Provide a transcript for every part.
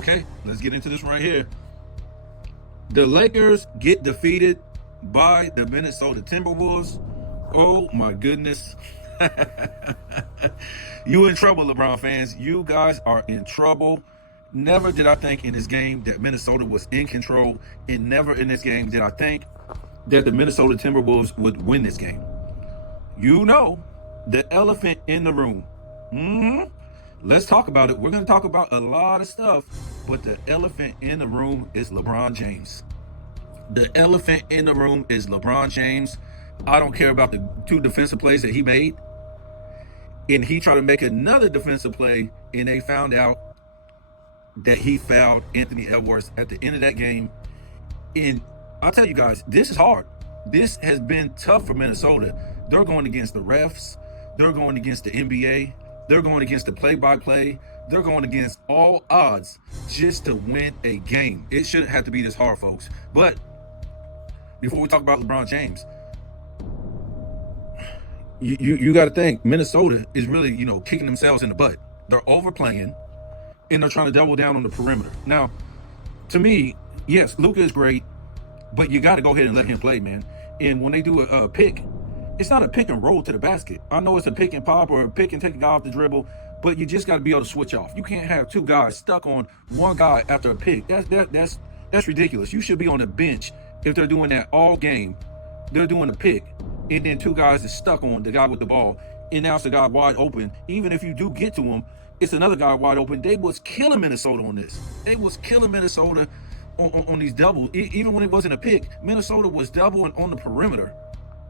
Okay, let's get into this right here. The Lakers get defeated by the Minnesota Timberwolves. Oh my goodness. You in trouble, LeBron fans. You guys are in trouble. Never did I think in this game that Minnesota was in control, and never in this game did I think that the Minnesota Timberwolves would win this game. You know, the elephant in the room. Let's talk about it. We're going to talk about a lot of stuff, but the elephant in the room is LeBron James. The elephant in the room is LeBron James. I don't care about the two defensive plays that he made. And he tried to make another defensive play, and they found out that he fouled Anthony Edwards at the end of that game. And I'll tell you guys, this is hard. This has been tough for Minnesota. They're going against the refs. They're going against the NBA. They're going against the play-by-play. They're going against all odds just to win a game. It shouldn't have to be this hard, folks. But before we talk about LeBron James, you got to think Minnesota is really, kicking themselves in the butt. They're overplaying, and they're trying to double down on the perimeter. Now, to me, yes, Luka is great, but you got to go ahead and let him play, man. And when they do a pick, it's not a pick and roll to the basket. I know it's a pick and pop or a pick and take a guy off the dribble, but you just got to be able to switch off. You can't have two guys stuck on one guy after a pick. That's ridiculous. You should be on the bench if they're doing that all game. They're doing a pick, and then two guys is stuck on the guy with the ball, and now it's the guy wide open. Even if you do get to him, it's another guy wide open. They was killing Minnesota on this. They was killing Minnesota on these doubles. Even when it wasn't a pick, Minnesota was doubling on the perimeter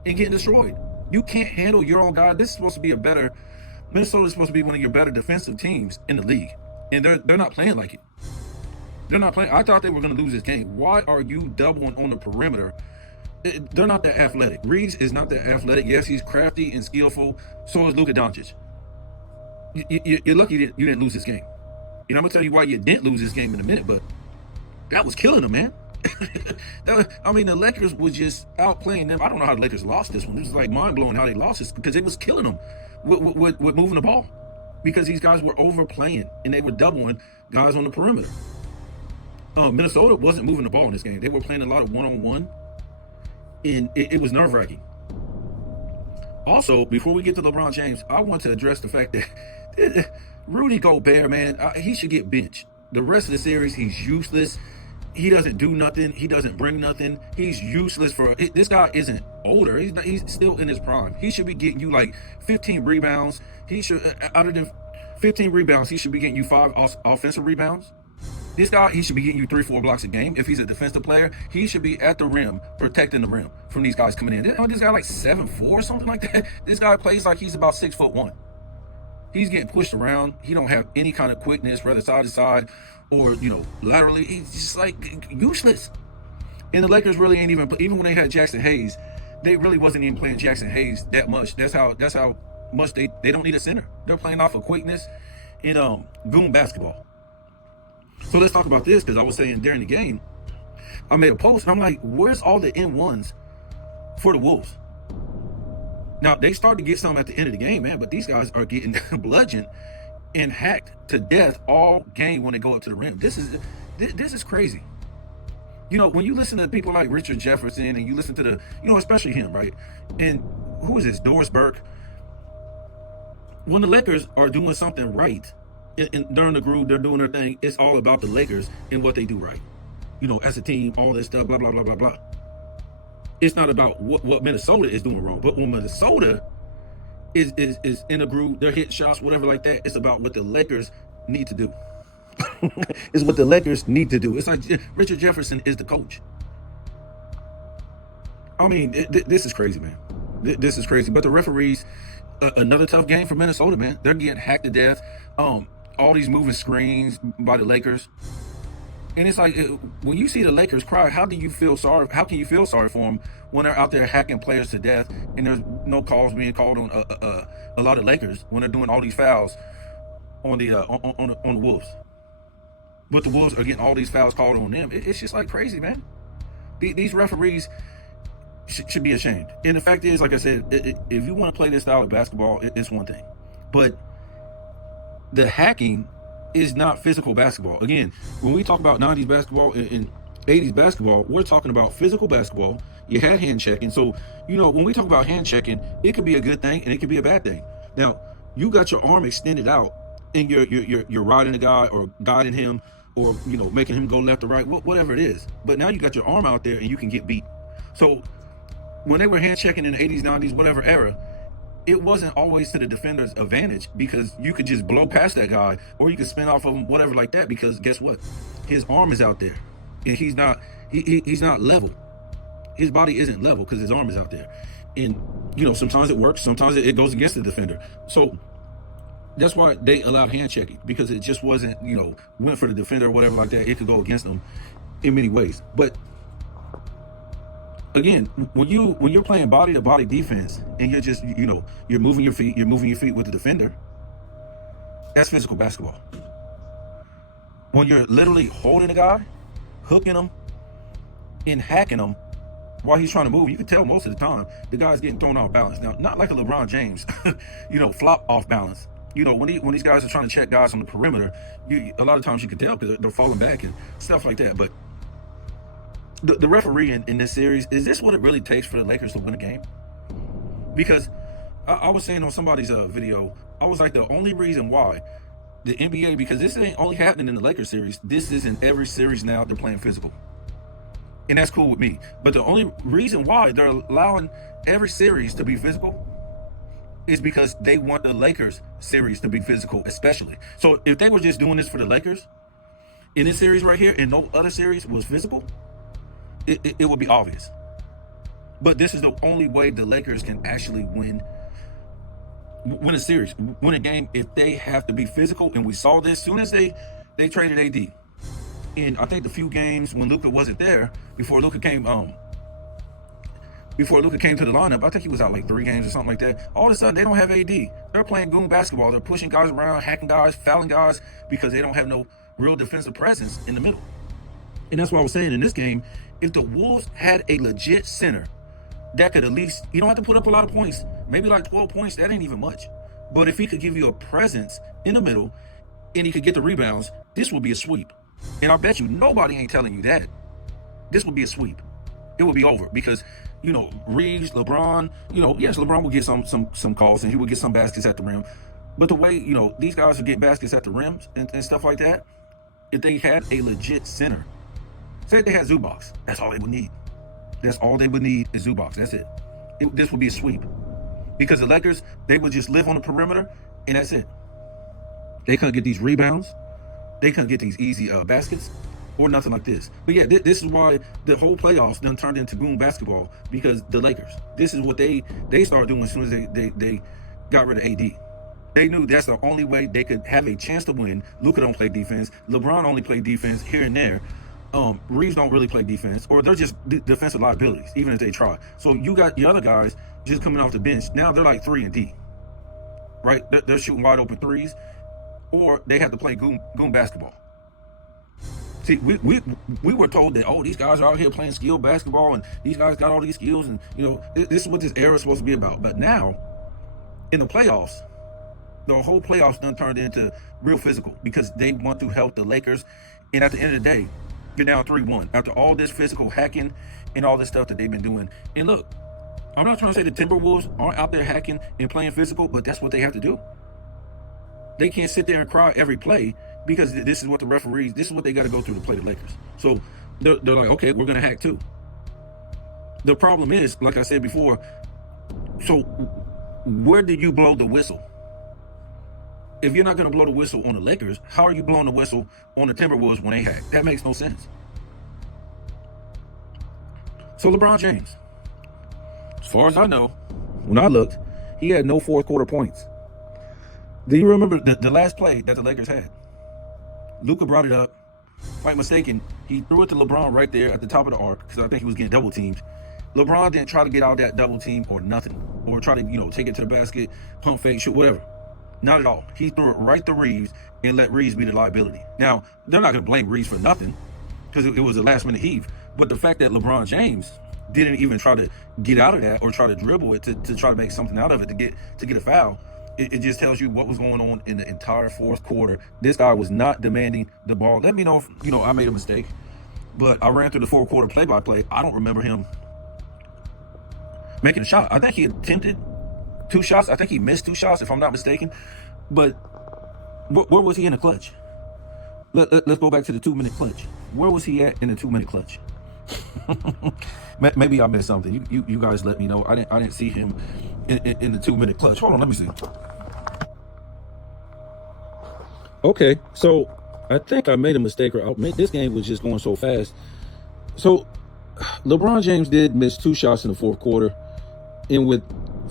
and getting destroyed. You can't handle your own guy. This is supposed to be Minnesota's supposed to be one of your better defensive teams in the league. And they're not playing like it. They're not playing. I thought they were going to lose this game. Why are you doubling on the perimeter? They're not that athletic. Reeves is not that athletic. Yes, he's crafty and skillful. So is Luka Doncic. You're lucky you didn't lose this game. I'm going to tell you why you didn't lose this game in a minute, but that was killing them, man. The Lakers was just outplaying them. I don't know how the Lakers lost this one. This is like mind-blowing how they lost this, because it was killing them with moving the ball, because these guys were overplaying and they were doubling guys on the perimeter. Minnesota wasn't moving the ball in this game. They were playing a lot of one-on-one, and it was nerve-wracking. Also, before we get to LeBron James, I want to address the fact that Rudy Gobert, man, he should get benched. The rest of the series, he's useless. He doesn't do nothing. He doesn't bring nothing. He's useless this guy isn't older. He's still in his prime. He should be getting you like 15 rebounds. He should, out of the 15 rebounds, he should be getting you 5 offensive rebounds. This guy, he should be getting you 3-4 blocks a game. If he's a defensive player, he should be at the rim, protecting the rim from these guys coming in. This guy like 7'4" or something like that. This guy plays like he's about 6'1". He's getting pushed around. He don't have any kind of quickness, whether side to side or, laterally. He's just like useless. And the Lakers really ain't even when they had Jackson Hayes, they really wasn't even playing Jackson Hayes that much. That's how much they don't need a center. They're playing off of quickness and goon basketball. So let's talk about this, because I was saying during the game, I made a post. I'm like, where's all the N1s for the Wolves? Now, they started to get some at the end of the game, man, but these guys are getting bludgeoned and hacked to death all game when they go up to the rim. This is crazy. When you listen to people like Richard Jefferson, and you listen to the, especially him, right? And who is this? Doris Burke. When the Lakers are doing something right, and during the groove, they're doing their thing, it's all about the Lakers and what they do right. As a team, all this stuff, blah, blah, blah, blah, blah. It's not about what Minnesota is doing wrong. But when Minnesota is in a groove, they're hitting shots, whatever like that, it's about what the Lakers need to do. It's what the Lakers need to do. It's like Richard Jefferson is the coach. This is crazy, man. This is crazy. But the referees, another tough game for Minnesota, man. They're getting hacked to death. All these moving screens by the Lakers. And it's like, when you see the Lakers cry, how can you feel sorry for them when they're out there hacking players to death, and there's no calls being called on a lot of Lakers when they're doing all these fouls on the Wolves? But the Wolves are getting all these fouls called on them. It's just like crazy, man. These referees should be ashamed. And the fact is, like I said, if you want to play this style of basketball, it's one thing. But the hacking is not physical basketball. Again, when we talk about 90s basketball and 80s basketball, we're talking about physical basketball. You had hand checking. So, when we talk about hand checking, it could be a good thing and it could be a bad thing. Now, you got your arm extended out and you're riding the guy or guiding him or, making him go left or right, whatever it is. But now you got your arm out there and you can get beat. So when they were hand checking in the 80s, 90s, whatever era, it wasn't always to the defender's advantage because you could just blow past that guy or you could spin off of him, whatever like that, because guess what? His arm is out there and he's not level. His body isn't level because his arm is out there. And, sometimes it works, sometimes it goes against the defender. So that's why they allowed hand checking, because it just wasn't, went for the defender or whatever like that. It could go against them in many ways. But again, when you're playing body to body defense and you're just, you're moving your feet with the defender, that's physical basketball. When you're literally holding a guy, hooking him, and hacking him while he's trying to move, you can tell most of the time the guy's getting thrown off balance. Now, not like a LeBron James, flop off balance. When these guys are trying to check guys on the perimeter, a lot of times you can tell because they're falling back and stuff like that. But the referee in this series, is this what it really takes for the Lakers to win a game? Because I was saying on somebody's video, I was like, the only reason why the NBA, because this ain't only happening in the Lakers series, this is in every series now, they're playing physical. And that's cool with me. But the only reason why they're allowing every series to be physical is because they want the Lakers series to be physical, especially. So if they were just doing this for the Lakers in this series right here and no other series was physical, it would be obvious. But this is the only way the Lakers can actually win a series, win a game, if they have to be physical. And we saw this soon as they traded AD. And I think the few games when Luka wasn't there, before Luka came to the lineup, I think he was out like 3 games or something like that. All of a sudden, they don't have AD. They're playing goon basketball. They're pushing guys around, hacking guys, fouling guys, because they don't have no real defensive presence in the middle. And that's why I was saying in this game, if the Wolves had a legit center that could at least, you don't have to put up a lot of points, maybe like 12 points, that ain't even much. But if he could give you a presence in the middle and he could get the rebounds, this would be a sweep. And I bet you nobody ain't telling you that. This would be a sweep. It would be over because, Reeves, LeBron, yes, LeBron will get some calls and he will get some baskets at the rim. But the way, these guys will get baskets at the rims and stuff like that, if they had a legit center, say they had Zubac, that's all they would need. That's all they would need is Zubac. That's it. This would be a sweep. Because the Lakers, they would just live on the perimeter and that's it. They couldn't get these rebounds. They couldn't get these easy baskets or nothing like this. But yeah, this is why the whole playoffs then turned into boom basketball, because the Lakers, this is what they started doing as soon as they got rid of AD. They knew that's the only way they could have a chance to win. Luka don't play defense. LeBron only play defense here and there. Reeves don't really play defense, or they're just defensive liabilities, even if they try. So you got the other guys just coming off the bench. Now they're like 3 and D, right? They're shooting wide open threes, or they have to play goon basketball. See, we were told that, these guys are out here playing skill basketball and these guys got all these skills and, this is what this era is supposed to be about. But now, in the playoffs, the whole playoffs done turned into real physical because they want to help the Lakers. And at the end of the day, you're now 3-1 after all this physical hacking and all this stuff that they've been doing. And look, I'm not trying to say the Timberwolves aren't out there hacking and playing physical, but that's what they have to do. They can't sit there and cry every play because this is what the referees, this is what they got to go through to play the Lakers. So they're like, okay, we're going to hack too. The problem is, like I said before, so where do you blow the whistle? If you're not going to blow the whistle on the Lakers, how are you blowing the whistle on the Timberwolves when they hack? That makes no sense. So LeBron James, as far as I know, when I looked, he had no fourth quarter points. Do you remember the last play that the Lakers had? Luka brought it up. If I'm mistaken, he threw it to LeBron right there at the top of the arc because I think he was getting double teamed. LeBron didn't try to get out of that double team or nothing, or try to, take it to the basket, pump fake, shoot, whatever. Not at all. He threw it right to Reeves and let Reeves be the liability. Now, they're not going to blame Reeves for nothing because it was a last-minute heave. But the fact that LeBron James didn't even try to get out of that or try to dribble it to try to make something out of it to get a foul it just tells you what was going on in the entire fourth quarter. This guy was not demanding the ball. Let me know if I made a mistake, but I ran through the fourth quarter play-by-play. I don't remember him making a shot. I think he attempted 2 shots. I think he missed 2 shots, if I'm not mistaken. But where was he in the clutch? Let's go back to the 2-minute clutch. Where was he at in the 2-minute clutch? Maybe I missed something. You guys let me know. I didn't see him in the 2-minute clutch. Hold on, let me see. Okay, so I think I made a mistake. This game was just going so fast. So LeBron James did miss 2 shots in the fourth quarter, and with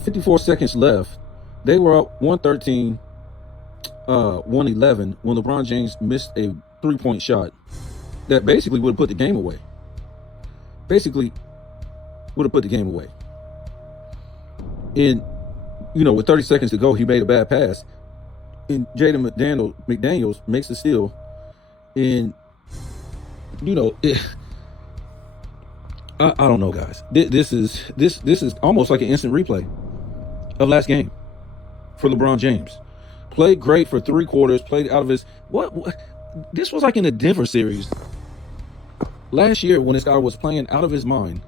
54 seconds left, they were up 113, 111 when LeBron James missed a 3-point shot that basically would have put the game away. And with 30 seconds to go, he made a bad pass, and Jaden McDaniels makes the steal, and I don't know, guys. This is almost like an instant replay of last game for LeBron James. Played great for 3 quarters. Played out of his what? This was like in the Denver series last year when this guy was playing out of his mind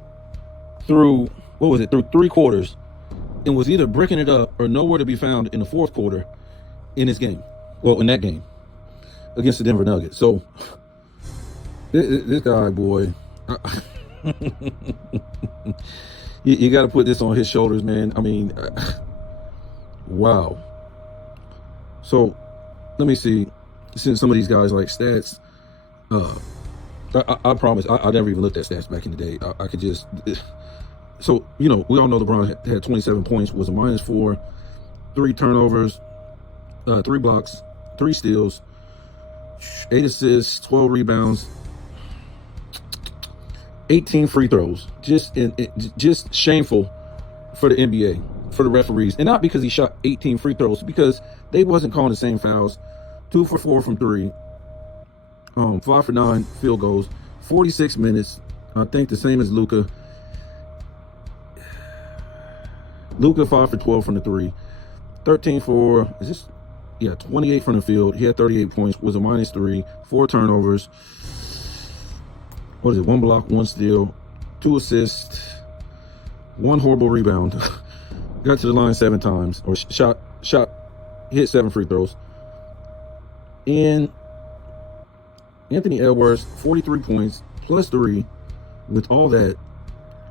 through 3 quarters, and was either breaking it up or nowhere to be found in the fourth quarter in this game. Well, in that game against the Denver Nuggets. So this guy, boy. You got to put this on his shoulders, man. I mean, wow. So let me see. Since some of these guys like stats, I promise I never even looked at stats back in the day. I could just. So we all know LeBron had 27 points, was a -4, 3 turnovers, 3 blocks, 3 steals, 8 assists, 12 rebounds, 18 free throws. Just shameful for the NBA, for the referees. And not because he shot 18 free throws, because they wasn't calling the same fouls. 2 for 4 from 3. 5 for 9 field goals. 46 minutes. I think the same as Luka. Luka 5 for 12 from the 3. 13 for 28 from the field. He had 38 points. Was a -3. 4 turnovers. 1 block, 1 steal, 2 assists, 1 horrible rebound. Got to the line 7 times, or hit 7 free throws. And Anthony Edwards, 43 points, +3. With all that,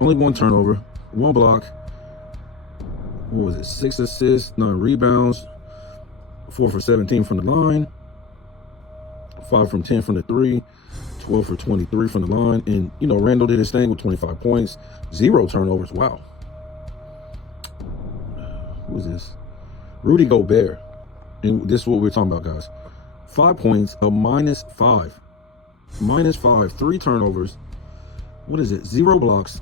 only 1 turnover, 1 block. 6 assists, 9 rebounds, 4 for 17 from the line, 5 from 10 from the 3. 12 for 23 from the line. And, Randall did his thing with 25 points, 0 turnovers. Wow. Who is this? Rudy Gobert. And this is what we're talking about, guys. 5 points, a -5. -5, 3 turnovers. 0 blocks,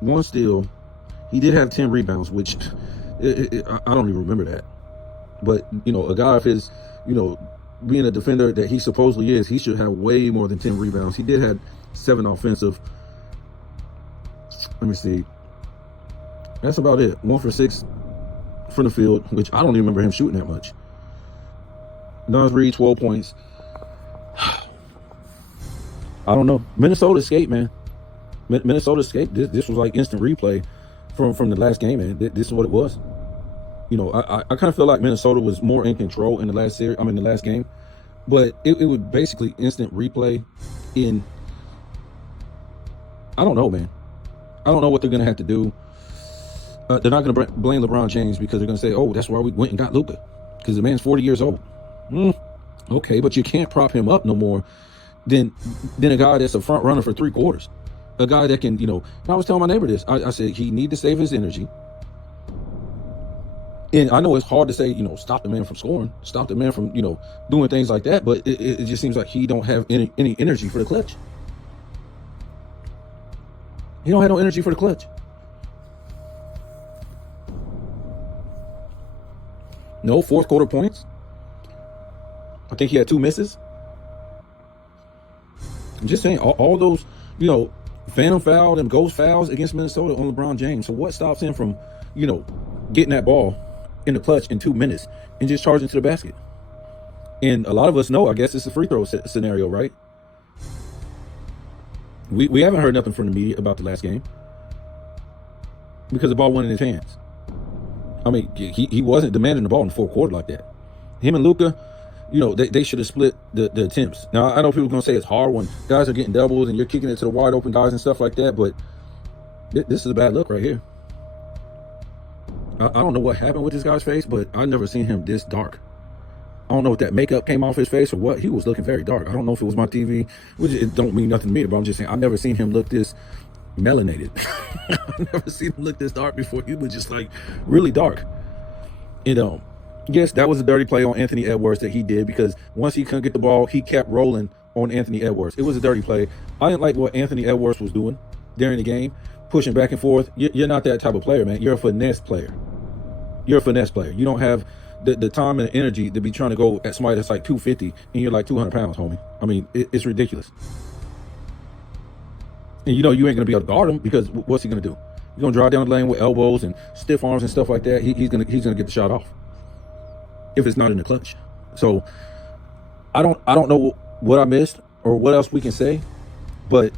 1 steal. He did have 10 rebounds, which I don't even remember that. But, a guy of his, being a defender that he supposedly is, he should have way more than 10 rebounds. He did have 7 offensive. Let me see. That's about it. 1 for 6 from the field, which I don't even remember him shooting that much. Nas Reed, 12 points. I don't know. Minnesota escaped, man. Minnesota escaped. This was like instant replay from the last game, man. This is what it was. I kind of feel like Minnesota was more in control in the last series. The last game, but it would basically instant replay. I don't know, man. I don't know what they're gonna have to do. They're not gonna blame LeBron James because they're gonna say, "Oh, that's why we went and got Luka," because the man's 40 years old. Okay, but you can't prop him up no more than a guy that's a front runner for 3 quarters. A guy that can, I was telling my neighbor this. I said he need to save his energy. And I know it's hard to say, stop the man from scoring, stop the man from, doing things like that. But it just seems like he don't have any energy for the clutch. He don't have no energy for the clutch. No fourth quarter points. I think he had 2 misses. I'm just saying, all those, phantom foul and ghost fouls against Minnesota on LeBron James. So what stops him from, getting that ball in the clutch in 2 minutes and just charge into the basket. And a lot of us know, I guess it's a free throw scenario, right? We haven't heard nothing from the media about the last game because the ball went in his hands. I mean, he wasn't demanding the ball in the fourth quarter like that. Him and Luka, they should have split the attempts. Now, I know people are going to say it's hard when guys are getting doubles and you're kicking it to the wide open guys and stuff like that, but this is a bad look right here. I don't know what happened with this guy's face, but I've never seen him this dark. I don't know if that makeup came off his face or what. He was looking very dark. I don't know if it was my TV, which it don't mean nothing to me, but I'm just saying I've never seen him look this melanated. I've never seen him look this dark before. He was just like really dark. Yes, that was a dirty play on Anthony Edwards that he did, because once he couldn't get the ball, he kept rolling on Anthony Edwards. It was a dirty play. I didn't like what Anthony Edwards was doing during the game, pushing back and forth. You're not that type of player, man. You're a finesse player. You're a finesse player. You don't have the time and the energy to be trying to go at somebody that's like 250 and you're like 200 pounds, homie. I mean, it's ridiculous. And you ain't going to be able to guard him, because what's he going to do? He's going to drive down the lane with elbows and stiff arms and stuff like that. He's going to get the shot off if it's not in the clutch. So I don't know what I missed or what else we can say, but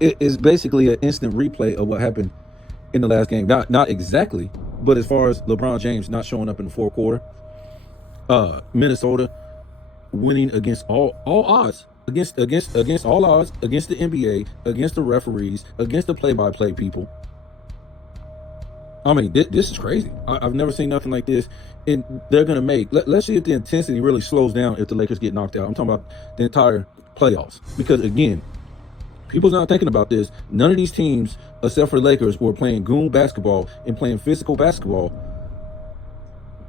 it is basically an instant replay of what happened in the last game. Not exactly, but as far as LeBron James not showing up in the fourth quarter, Minnesota winning against all odds, against all odds, against the NBA, against the referees, against the play-by-play people. I mean, this is crazy. I've never seen nothing like this. And they're going to make, let's see if the intensity really slows down if the Lakers get knocked out. I'm talking about the entire playoffs. Because, again, people's not thinking about this. None of these teams, except for the Lakers, were playing goon basketball and playing physical basketball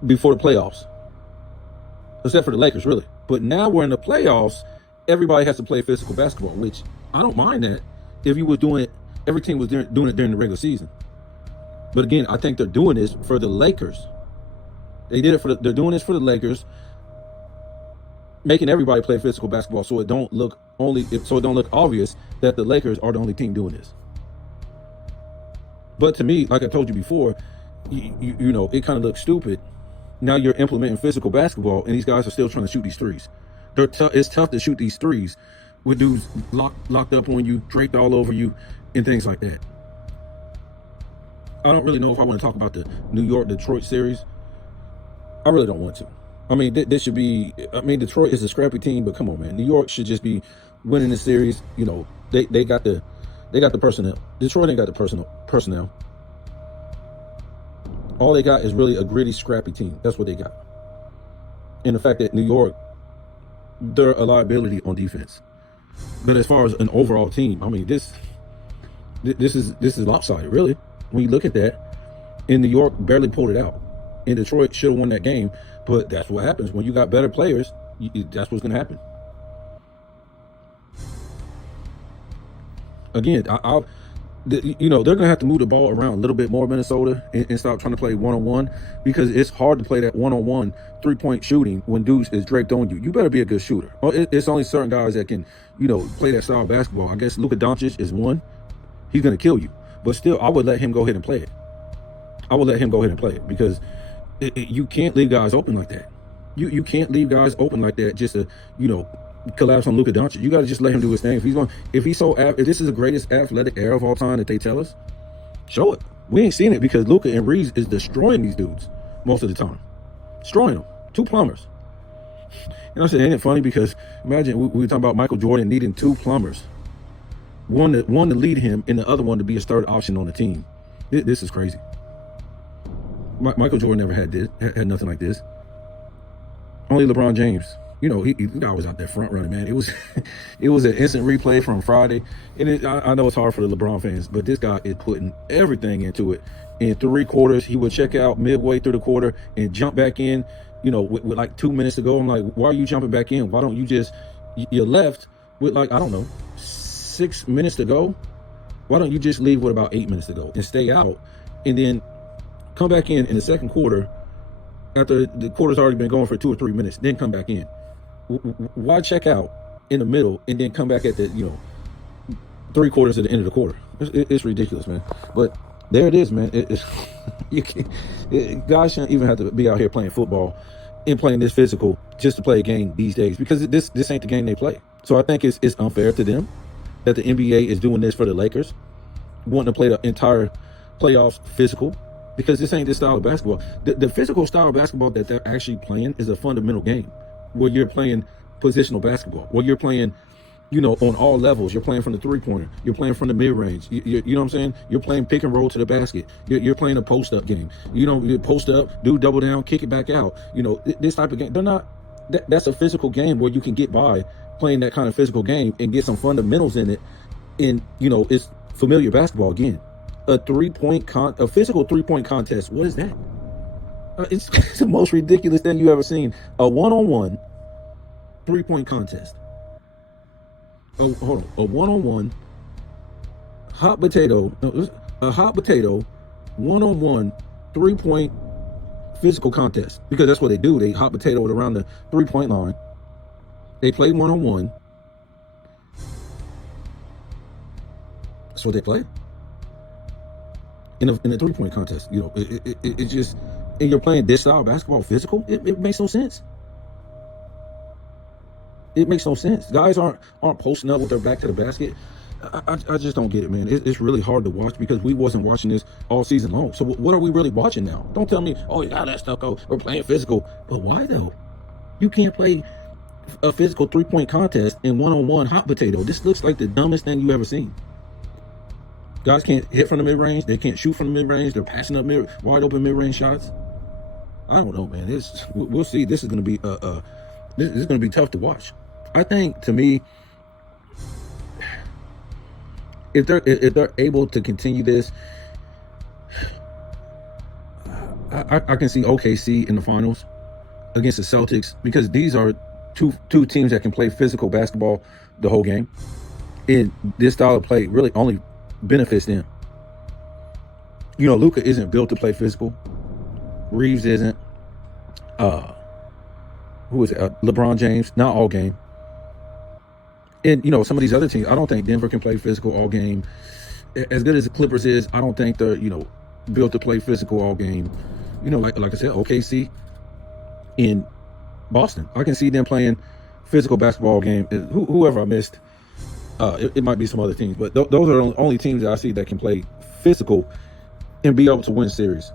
before the playoffs. Except for the Lakers, really. But now we're in the playoffs. Everybody has to play physical basketball, which I don't mind that if you were doing it, every team was doing it during the regular season. But again, I think they're doing this for the Lakers. They're doing this for the Lakers, making everybody play physical basketball so it don't look obvious that the Lakers are the only team doing this. But to me, like I told you before, it kind of looks stupid. Now you're implementing physical basketball and these guys are still trying to shoot these threes. It's tough to shoot these threes with dudes locked up on you, draped all over you, and things like that. I don't really know if I want to talk about the New York-Detroit series. I really don't want to. I mean, this should be, Detroit is a scrappy team, but come on, man. New York should just be winning the series. They got the personnel. Detroit ain't got the personnel. All they got is really a gritty, scrappy team. That's what they got. And the fact that New York, they're a liability on defense. But as far as an overall team, I mean, this is lopsided, really. When you look at that, and New York barely pulled it out. And Detroit should have won that game, but that's what happens. When you got better players, that's what's going to happen. Again, they're going to have to move the ball around a little bit more, Minnesota, and stop trying to play one-on-one, because it's hard to play that one-on-one three-point shooting when dudes is draped on you. You better be a good shooter. It's only certain guys that can, play that style of basketball. I guess Luka Doncic is one. He's going to kill you. But still, I would let him go ahead and play it. Because you can't leave guys open like that. You can't leave guys open like that just to, collapse on Luka Doncic. You got to just let him do his thing. If this is the greatest athletic era of all time that they tell us, show it. We ain't seen it, because Luka and Reeves is destroying these dudes most of the time. Destroying them. Two plumbers. And I said, ain't it funny? Because imagine we were talking about Michael Jordan needing two plumbers. One to lead him and the other one to be his third option on the team. This is crazy. Michael Jordan never had nothing like this. Only LeBron James. He guy was out there front running, man. It was an instant replay from Friday. And I know it's hard for the LeBron fans, but this guy is putting everything into it. In 3 quarters, he would check out midway through the quarter and jump back in, with like 2 minutes to go. I'm like, why are you jumping back in? Why don't you just, you left with 6 minutes to go? Why don't you just leave with about 8 minutes to go and stay out, and then come back in the second quarter after the quarter's already been going for 2 or 3 minutes, then come back in? Why check out in the middle and then come back at the 3 quarters at the end of the quarter? It's ridiculous, man. But There it is, man. You can, guys shouldn't even have to be out here playing football and playing this physical just to play a game these days, because this ain't the game they play. So I think it's unfair to them that the NBA is doing this for the Lakers, wanting to play the entire playoffs physical, because this ain't this style of basketball. The physical style of basketball that they're actually playing is a fundamental game where you're playing positional basketball, where you're playing, on all levels. You're playing from the three-pointer. You're playing from the mid-range. You know what I'm saying? You're playing pick and roll to the basket. You're playing a post-up game. You post up, do double down, kick it back out. This type of game. They're not. That's a physical game where you can get by playing that kind of physical game and get some fundamentals in it. And it's familiar basketball again. A physical 3-point contest. What is that? It's the most ridiculous thing you ever seen. A one-on-one 3-point contest. Oh, hold on. A one-on-one hot potato, one-on-one 3-point physical contest. Because that's what they do. They hot potato it around the 3-point line. They play one-on-one. That's what they play. In a 3-point contest. It just, and you're playing this style of basketball physical, it makes no sense. It makes no sense. Guys aren't posting up with their back to the basket. I just don't get it, man. It's really hard to watch because we wasn't watching this all season long. So what are we really watching now? Don't tell me, oh, you got that stuff, oh, we're playing physical. But why though? You can't play a physical 3-point contest in one-on-one hot potato. This looks like the dumbest thing you ever seen. Guys can't hit from the mid-range. They can't shoot from the mid-range. They're passing up wide open mid-range shots. I don't know, man. We'll see. This is going to be this is going to be tough to watch. I think, to me, if they're able to continue this, I can see OKC in the finals against the Celtics, because these are two teams that can play physical basketball the whole game, and this style of play really only benefits them. Luka isn't built to play physical. Reeves isn't. Who is it? LeBron James, not all game. And, some of these other teams, I don't think Denver can play physical all game. As good as the Clippers is, I don't think they're, built to play physical all game. Like I said, OKC in Boston, I can see them playing physical basketball game. Whoever I missed, it might be some other teams. But those are the only teams that I see that can play physical and be able to win series.